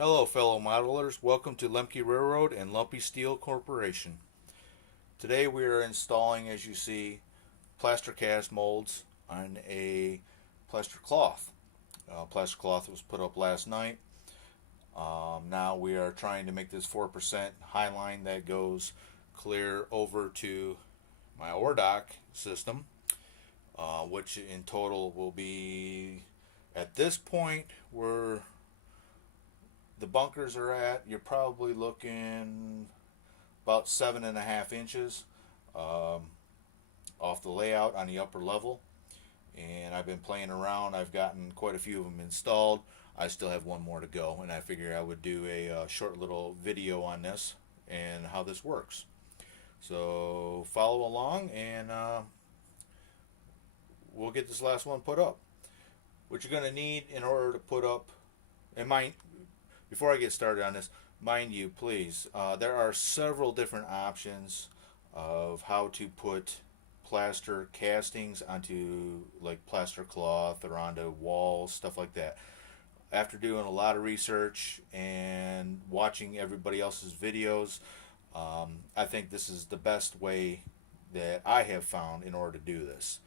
Hello fellow modelers, welcome to Lemke Railroad and Lumpy Steel Corporation. Today we are installing, as you see, plaster cast molds on a plaster cloth. Plaster cloth was put up last night. Now we are trying to make this 4% high line that goes clear over to my ore dock system, which in total will be, at this point, the bunkers are at, you're probably looking about 7.5 inches off the layout on the upper level. And I've been playing around. I've gotten quite a few of them installed. I still have one more to go, and I figure I would do a short little video on this and how this works. So follow along, and we'll get this last one put up. What you're going to need in order to put up, and mind, before I get started on this, mind you, please, there are several different options of how to put plaster castings onto like plaster cloth or onto walls, stuff like that. After doing a lot of research and watching everybody else's videos, I think this is the best way that I have found in order to do this.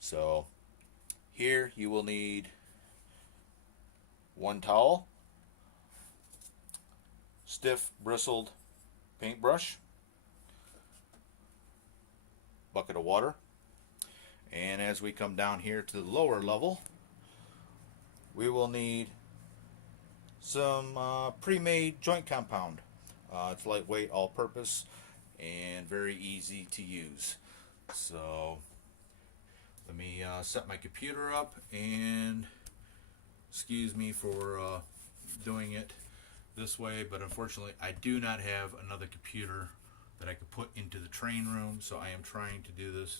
So here you will need one towel, stiff bristled paintbrush, bucket of water, and as we come down here to the lower level, we will need some pre-made joint compound. It's lightweight, all-purpose, and very easy to use. So let me set my computer up, and excuse me for doing it this way, but unfortunately I do not have another computer that I could put into the train room, so I am trying to do this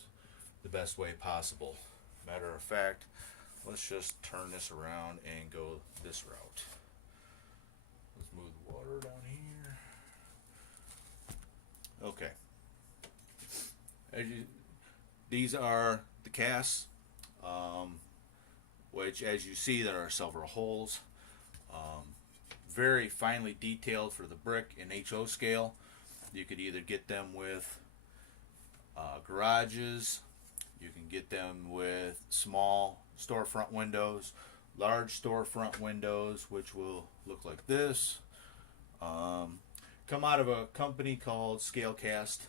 the best way possible. Matter of fact, let's just turn this around and go this route. Let's move the water down here. Okay. These are the casts, which, as you see, there are several holes. Very finely detailed for the brick in HO scale. You could either get them with garages, you can get them with small storefront windows, large storefront windows, which will look like this. Come out of a company called Scalecast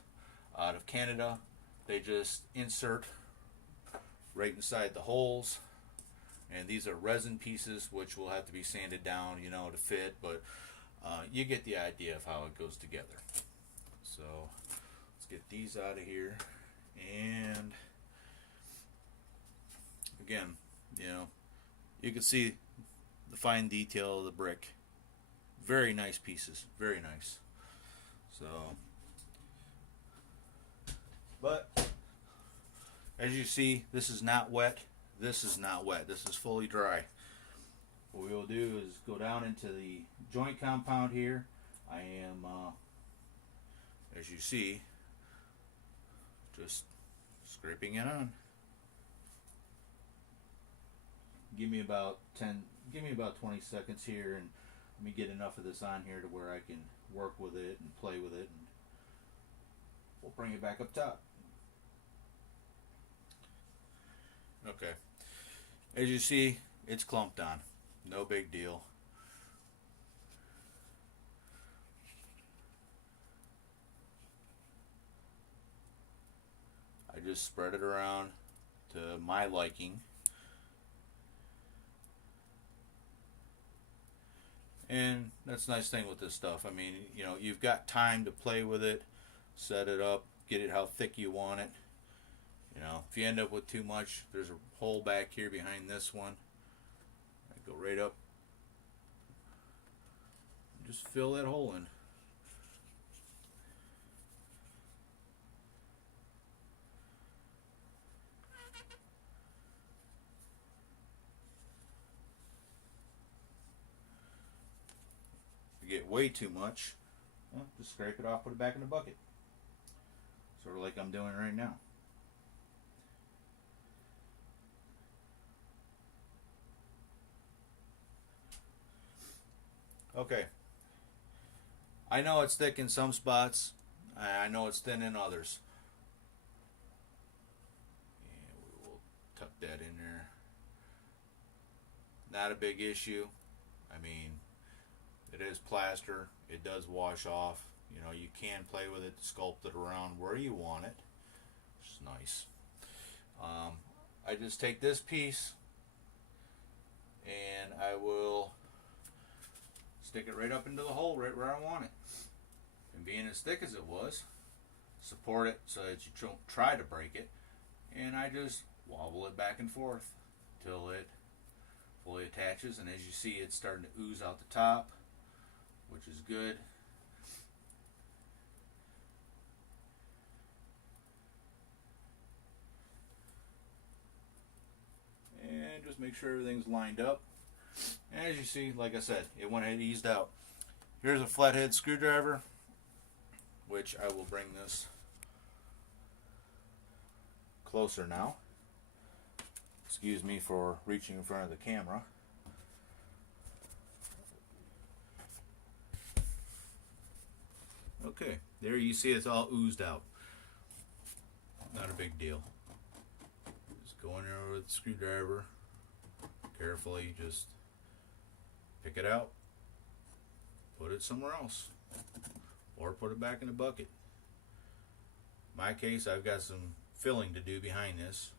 out of Canada. They just insert right inside the holes. And these are resin pieces, which will have to be sanded down, to fit, but you get the idea of how it goes together. So let's get these out of here. And again, you can see the fine detail of the brick. Very nice pieces, very nice. So, but as you see, this is not wet. This is not wet. This is fully dry. What we will do is go down into the joint compound here. I am, as you see, just scraping it on. Give me about 20 seconds here, and let me get enough of this on here to where I can work with it and play with it, and we'll bring it back up top. Okay. As you see, it's clumped on. No big deal. I just spread it around to my liking. And that's the nice thing with this stuff. I mean, you've got time to play with it, set it up, get it how thick you want it. If you end up with too much, there's a hole back here behind this one. I go right up. Just fill that hole in. If you get way too much, just scrape it off, put it back in the bucket. Sort of like I'm doing right now. Okay. I know it's thick in some spots. I know it's thin in others. And we will tuck that in there. Not a big issue. I mean, it is plaster. It does wash off. You know, you can play with it, sculpt it around where you want it. Which is nice. I just take this piece and I will stick it right up into the hole right where I want it. And being as thick as it was, support it so that you don't try to break it. And I just wobble it back and forth till it fully attaches. And as you see, it's starting to ooze out the top, which is good. And just make sure everything's lined up. And as you see, like I said, it went ahead and eased out. Here's a flathead screwdriver, which I will bring this closer now. Excuse me for reaching in front of the camera. Okay, there you see it's all oozed out. Not a big deal. Just go in there with the screwdriver. Carefully, just pick it out. Put it somewhere else. Or put it back in the bucket. In my case, I've got some filling to do behind this.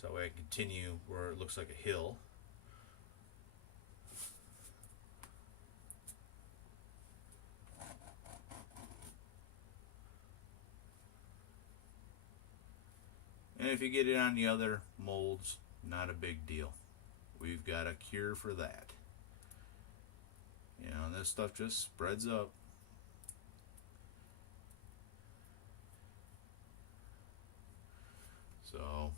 So that way I can continue where it looks like a hill. And if you get it on the other molds, not a big deal. We've got a cure for that. You know, and this stuff just spreads up. So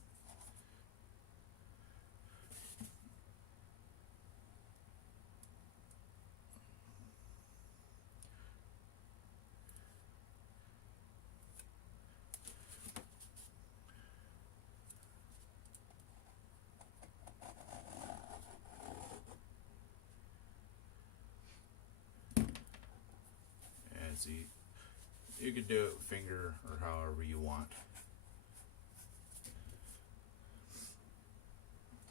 see, you could do it with finger or however you want.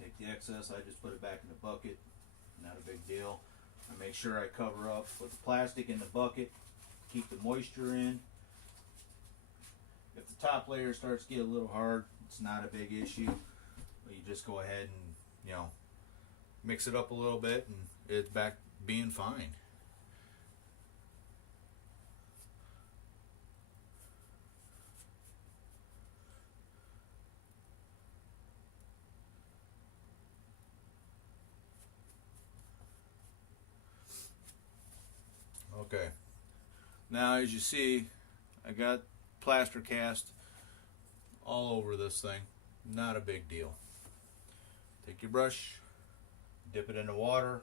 Take the excess, I just put it back in the bucket. Not a big deal. I make sure I cover up with the plastic in the bucket, keep the moisture in. If the top layer starts to get a little hard, it's not a big issue. But you just go ahead and, you know, mix it up a little bit and it's back being fine. Okay, now as you see, I got plaster cast all over this thing. Not a big deal. Take your brush, dip it in the water.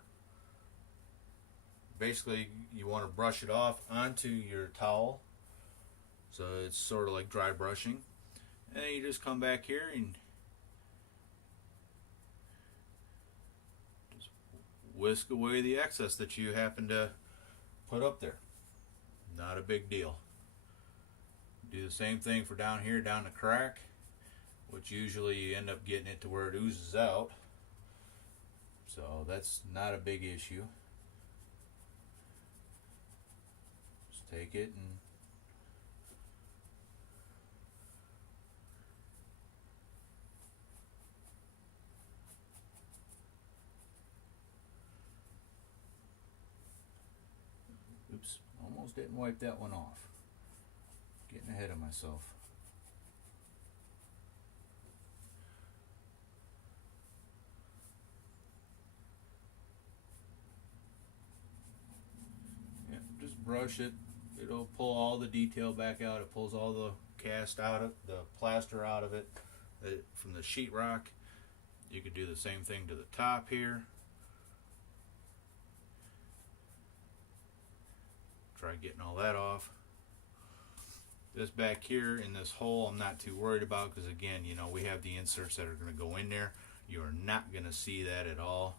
Basically, you want to brush it off onto your towel, so it's sort of like dry brushing. And then you just come back here and just whisk away the excess that you happen to put up there. Not a big deal. Do the same thing for down here, down the crack, which usually you end up getting it to where it oozes out. So that's not a big issue. Just take it and oops, almost didn't wipe that one off. Getting ahead of myself. Yeah, just brush it. It'll pull all the detail back out. It pulls all the cast out of the plaster out of it from the sheetrock. You could do the same thing to the top here. Try getting all that off. This back here in this hole I'm not too worried about because again, you know, we have the inserts that are going to go in there. You are not going to see that at all.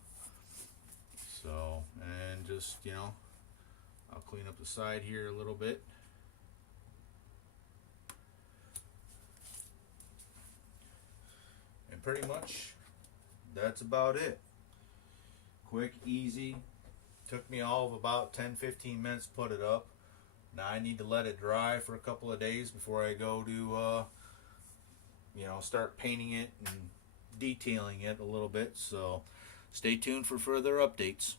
So, and just, you know, I'll clean up the side here a little bit. And pretty much that's about it. Quick, easy. Took me all of about 10-15 minutes to put it up. Now I need to let it dry for a couple of days before I go to, you know, start painting it and detailing it a little bit. So stay tuned for further updates.